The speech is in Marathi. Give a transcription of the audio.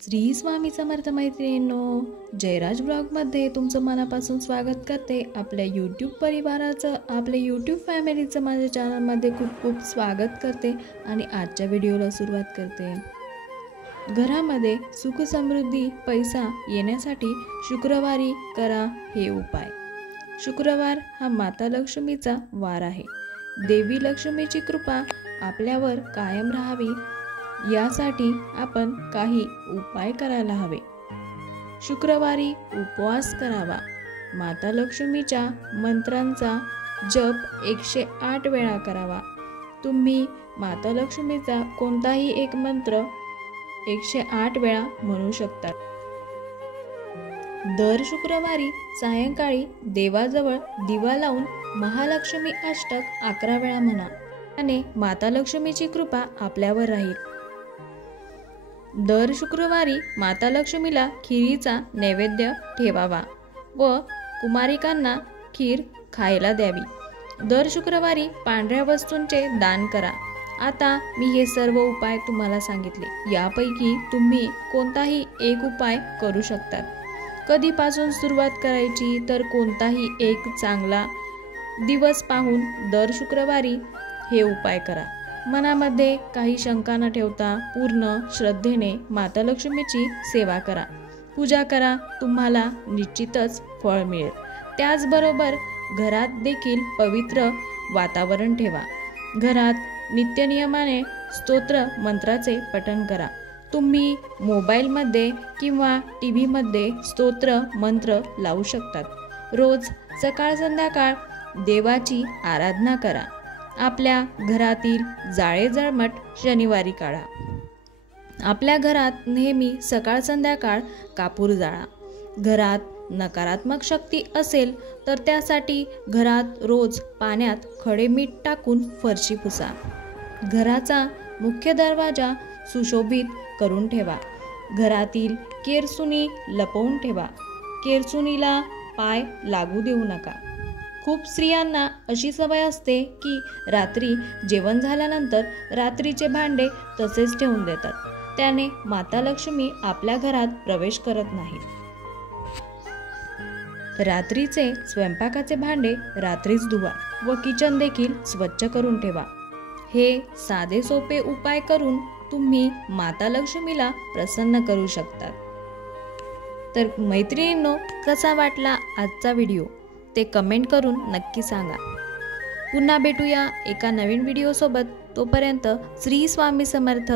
श्री स्वामी समर्थ मैत्रिणींनो, जयराज ब्लॉगमध्ये तुमचं मनापासून स्वागत करते। आपल्या यूट्यूब परिवाराचं, आपल्या यूट्यूब फॅमिलीचं माझ्या चॅनलमध्ये खूप खूप स्वागत करते आणि आजच्या व्हिडिओला सुरुवात करते। घरामध्ये सुख समृद्धी पैसा येण्यासाठी शुक्रवारी करा हे उपाय। शुक्रवार हा माता लक्ष्मीचा वार आहे। देवी लक्ष्मीची कृपा आपल्यावर कायम राहावी यासाठी आपण काही उपाय करायला हवे। शुक्रवारी उपवास करावा। माता लक्ष्मीच्या मंत्रांचा जप 108 वेळा करावा। तुम्ही माता लक्ष्मीचा कोणताही एक मंत्र 108 वेळा म्हणू शकता। दर शुक्रवारी सायंकाळी देवाजवळ दिवा लावून महालक्ष्मी अष्टक 11 वेळा म्हणा आणि माता लक्ष्मीची कृपा आपल्यावर राहील। दर शुक्रवारी माता लक्ष्मीला खिरीचा नैवेद्य ठेवावा व कुमारिकांना खीर खायला द्यावी। दर शुक्रवारी पांढऱ्या वस्तूंचे दान करा। आता मी हे सर्व उपाय तुम्हाला सांगितले, यापैकी तुम्ही कोणताही एक उपाय करू शकता। कधीपासून सुरुवात करायची तर कोणताही एक चांगला दिवस पाहून दर शुक्रवारी हे उपाय करा। मनामध्ये काही शंका न ठेवता पूर्ण श्रद्धेने माता लक्ष्मीची सेवा करा, पूजा करा, तुम्हाला निश्चितच फळ मिळेल। त्याचबरोबर घरात देखील पवित्र वातावरण ठेवा। घरात नित्यनियमाने स्तोत्र मंत्राचे पठण करा। तुम्ही मोबाईलमध्ये किंवा टीव्हीमध्ये स्तोत्र मंत्र लावू शकतात। रोज सकाळ संध्याकाळ देवाची आराधना करा। आपल्या घरातील जाळे जळमट शनिवारी काढा। आपल्या घरात नेहमी सकाळ संध्याकाळ कापूर जाळा। घरात नकारात्मक शक्ती असेल तर त्यासाठी घरात रोज पाण्यात खडे मीठ टाकून फरशी पुसा। घराचा मुख्य दरवाजा सुशोभित करून ठेवा। घरातील केरसुणी लपवून ठेवा। केरसुणीला पाय लागू देऊ नका। खूप स्त्रियांना अशी सवय असते की रात्री जेवण झाल्यानंतर रात्रीचे भांडे तसेच ठेवून देतात। त्याने माता लक्ष्मी आपल्या घरात प्रवेश करत नाही। रात्रीचे स्वयंपाकाचे भांडे रात्रीच धुवा व किचन देखील स्वच्छ करून ठेवा। हे साधे सोपे उपाय करून तुम्ही माता लक्ष्मीला प्रसन्न करू शकता। तर मैत्रिणींनो, कसा वाटला आजचा व्हिडिओ ते कमेंट करून नक्की सांगा। पुन्हा भेटूया एका नवीन व्हिडिओ सोबत। तोपर्यंत श्री स्वामी समर्थ।